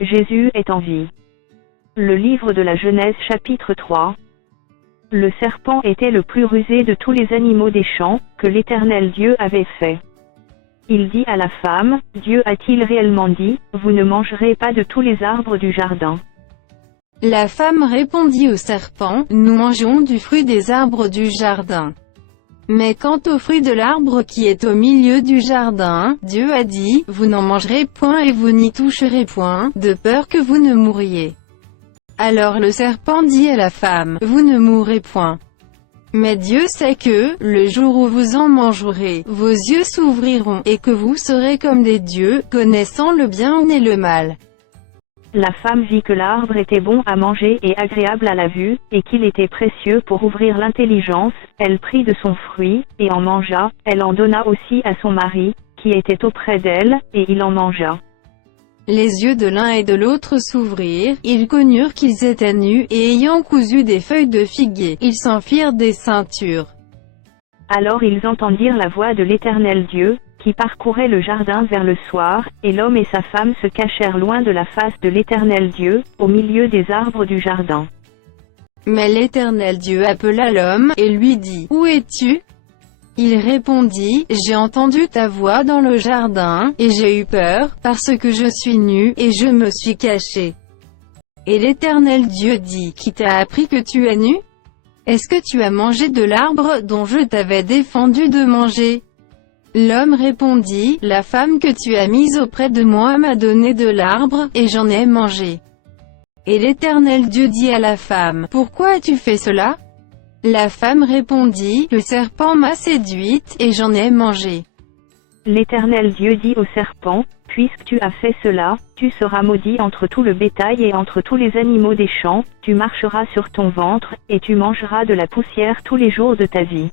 Jésus est en vie. Le livre de la Genèse chapitre 3. Le serpent était le plus rusé de tous les animaux des champs, que l'Éternel Dieu avait fait. Il dit à la femme, Dieu a-t-il réellement dit, vous ne mangerez pas de tous les arbres du jardin? La femme répondit au serpent, nous mangeons du fruit des arbres du jardin. Mais quant au fruit de l'arbre qui est au milieu du jardin, Dieu a dit, vous n'en mangerez point et vous n'y toucherez point, de peur que vous ne mouriez. Alors le serpent dit à la femme, vous ne mourrez point. Mais Dieu sait que, le jour où vous en mangerez, vos yeux s'ouvriront, et que vous serez comme des dieux, connaissant le bien et le mal. La femme vit que l'arbre était bon à manger et agréable à la vue, et qu'il était précieux pour ouvrir l'intelligence, elle prit de son fruit, et en mangea, elle en donna aussi à son mari, qui était auprès d'elle, et il en mangea. Les yeux de l'un et de l'autre s'ouvrirent, ils connurent qu'ils étaient nus, et ayant cousu des feuilles de figuier, ils s'en firent des ceintures. Alors ils entendirent la voix de l'Éternel Dieu, qui parcourait le jardin vers le soir, et l'homme et sa femme se cachèrent loin de la face de l'Éternel Dieu, au milieu des arbres du jardin. Mais l'Éternel Dieu appela l'homme, et lui dit, où es-tu? Il répondit, j'ai entendu ta voix dans le jardin, et j'ai eu peur, parce que je suis nu, et je me suis caché. Et l'Éternel Dieu dit, qui t'a appris que tu es nu? Est-ce que tu as mangé de l'arbre dont je t'avais défendu de manger? L'homme répondit, la femme que tu as mise auprès de moi m'a donné de l'arbre, et j'en ai mangé. Et l'Éternel Dieu dit à la femme, pourquoi as-tu fait cela? La femme répondit, le serpent m'a séduite, et j'en ai mangé. L'Éternel Dieu dit au serpent, puisque tu as fait cela, tu seras maudit entre tout le bétail et entre tous les animaux des champs, tu marcheras sur ton ventre, et tu mangeras de la poussière tous les jours de ta vie.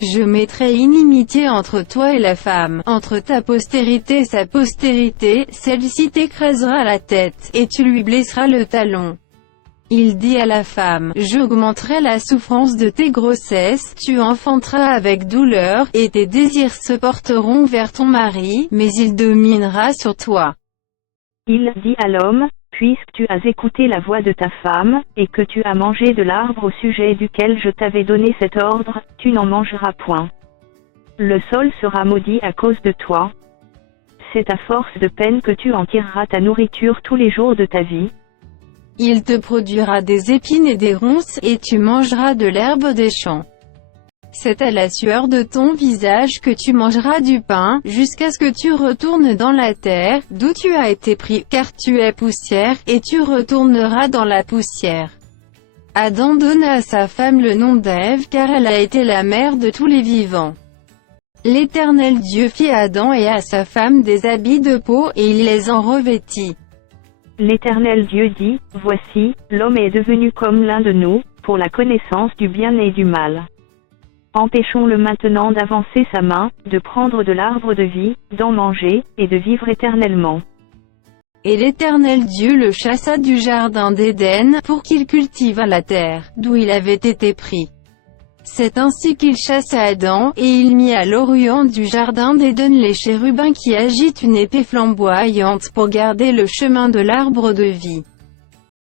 Je mettrai inimitié entre toi et la femme, entre ta postérité et sa postérité, celle-ci t'écrasera la tête, et tu lui blesseras le talon. Il dit à la femme, j'augmenterai la souffrance de tes grossesses, tu enfanteras avec douleur, et tes désirs se porteront vers ton mari, mais il dominera sur toi. Il dit à l'homme, puisque tu as écouté la voix de ta femme, et que tu as mangé de l'arbre au sujet duquel je t'avais donné cet ordre, tu n'en mangeras point. Le sol sera maudit à cause de toi. C'est à force de peine que tu en tireras ta nourriture tous les jours de ta vie. Il te produira des épines et des ronces, et tu mangeras de l'herbe des champs. C'est à la sueur de ton visage que tu mangeras du pain, jusqu'à ce que tu retournes dans la terre, d'où tu as été pris, car tu es poussière, et tu retourneras dans la poussière. Adam donna à sa femme le nom d'Ève, car elle a été la mère de tous les vivants. L'Éternel Dieu fit à Adam et à sa femme des habits de peau, et il les en revêtit. L'Éternel Dieu dit, voici, l'homme est devenu comme l'un de nous, pour la connaissance du bien et du mal. Empêchons-le maintenant d'avancer sa main, de prendre de l'arbre de vie, d'en manger, et de vivre éternellement. Et l'Éternel Dieu le chassa du jardin d'Éden, pour qu'il cultivât la terre, d'où il avait été pris. C'est ainsi qu'il chassa Adam, et il mit à l'orient du jardin d'Éden les chérubins qui agitent une épée flamboyante pour garder le chemin de l'arbre de vie.